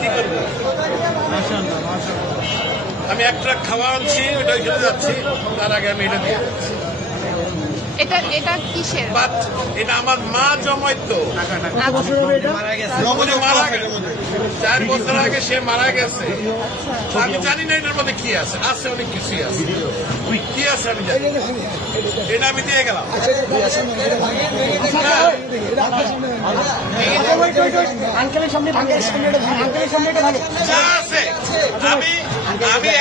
কি করবো? আমি এক ট্রাক খাওয়া আনছি, ওটা ওইখানে যাচ্ছি, তার আগে আমি এটা দিয়ে এটা কিসের? বাট এটা আমার মা জমাইতো, মারা গেছে 4 বছর আগে, সে মারা গেছে। আমি জানি না এটার মধ্যে কি আছে, আছে অনেক কিছুই আছে, কি আছে আমি জানি, এটা আমি দিয়ে গেলাম। যা আছে আমি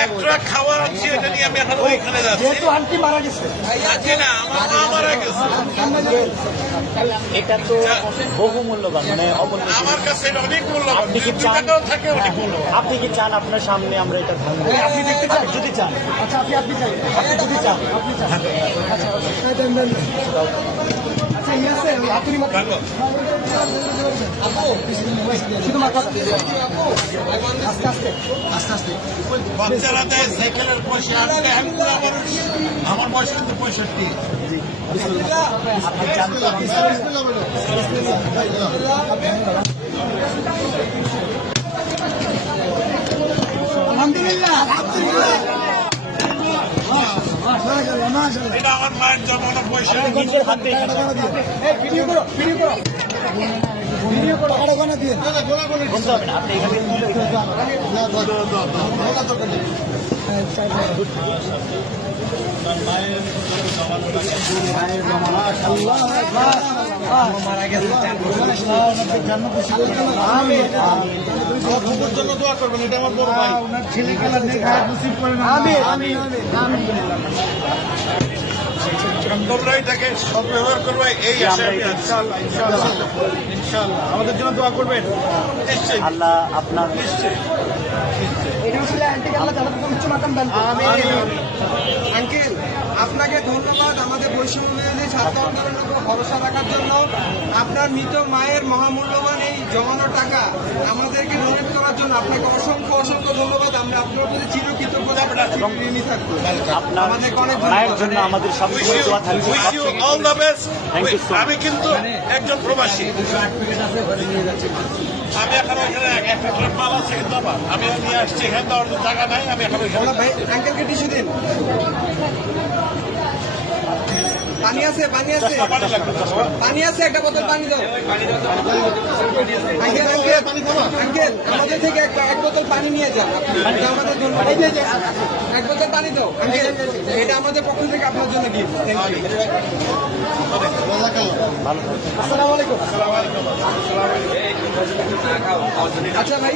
এক ট্রাক খাওয়া আনছি, এটা নিয়ে আমি এখন ওইখানে যাচ্ছি। আন্টি মারা গেছে, না, আমার মা মারা গেছে। এটা তো বহু মূল্যবান, মানে আমার কাছে এটা অনেক মূল্যবান, 2 টাকাও থাকে অনেক মূল্যবান। আপনি কি চান আপনার সামনে আমরা এটা ভাঙবো? আপনি দেখতে চান? যদি চান, আচ্ছা আপনি চান, আপনি যদি চান, আপনি চান, ভালো। বাচ্চারা দেয় সাইকেলের পয়সা, আমি বুড়া মানুষ, আমার বয়স কিন্তু 65। এটা আমার মায়ের জমানো পয়সা। নিজের হাতে বলতে হবে না, আপনি এখানে মারা গেছে। জন্য দোয়া করবেন, এটা আমার বড় ভাই, ওনার ছেলে খেলা দেখা নসিব করেন। তোমরা এটাকে সদ্ব্যবহার করবে, এই আশায় আমি আছি। ইনশাআল্লাহ আমাদের জন্য দোয়া করবেন, নিশ্চয়ই আল্লাহ আপনার নিশ্চয়ই। আঙ্কেল, আপনাকে ধন্যবাদ আমাদের বৈষম্য বিরোধী ছাত্র আন্দোলনের উপর ভরসা রাখার জন্য। আপনার মৃত মায়ের মহামূল্যবান এই জমানো টাকা আমাদেরকে ডোনেট করার জন্য আপনাকে অসংখ্য অসংখ্য ধন্যবাদ। আমরা আপনার প্রতি চিরকৃতজ্ঞতা ঋণী থাকবো। আপনার আমাদেরকে অনেক মায়ের জন্য আমাদের সবসময় দোয়া থাকবে। Wish you all the best. Thank you so much. আমি কিন্তু একজন প্রবাসী, আমি এখন ওইখানে একটা ট্রাক মাল আছে কিন্তু আমার, আমি নিয়ে আসছি, এখানে দেওয়ার জায়গা নাই, আমি এখন ওইখানে ভাই আঙ্কেলকে টিস্যু দিন। পানি আছে, পানি আছে, পানি লাগবে। পানি আছে, একটা বোতল পানি দাও। আঙ্কেল আঙ্কেল আমাদের থেকে এক বোতল পানি নিয়ে যান। এটা আমাদের জন্য এক বোতল পানি দাও আঙ্কেল, এটা আমাদের পক্ষ থেকে আপনার জন্য গিফট। Thank you. আসসালামু আলাইকুম। আচ্ছা ভাই।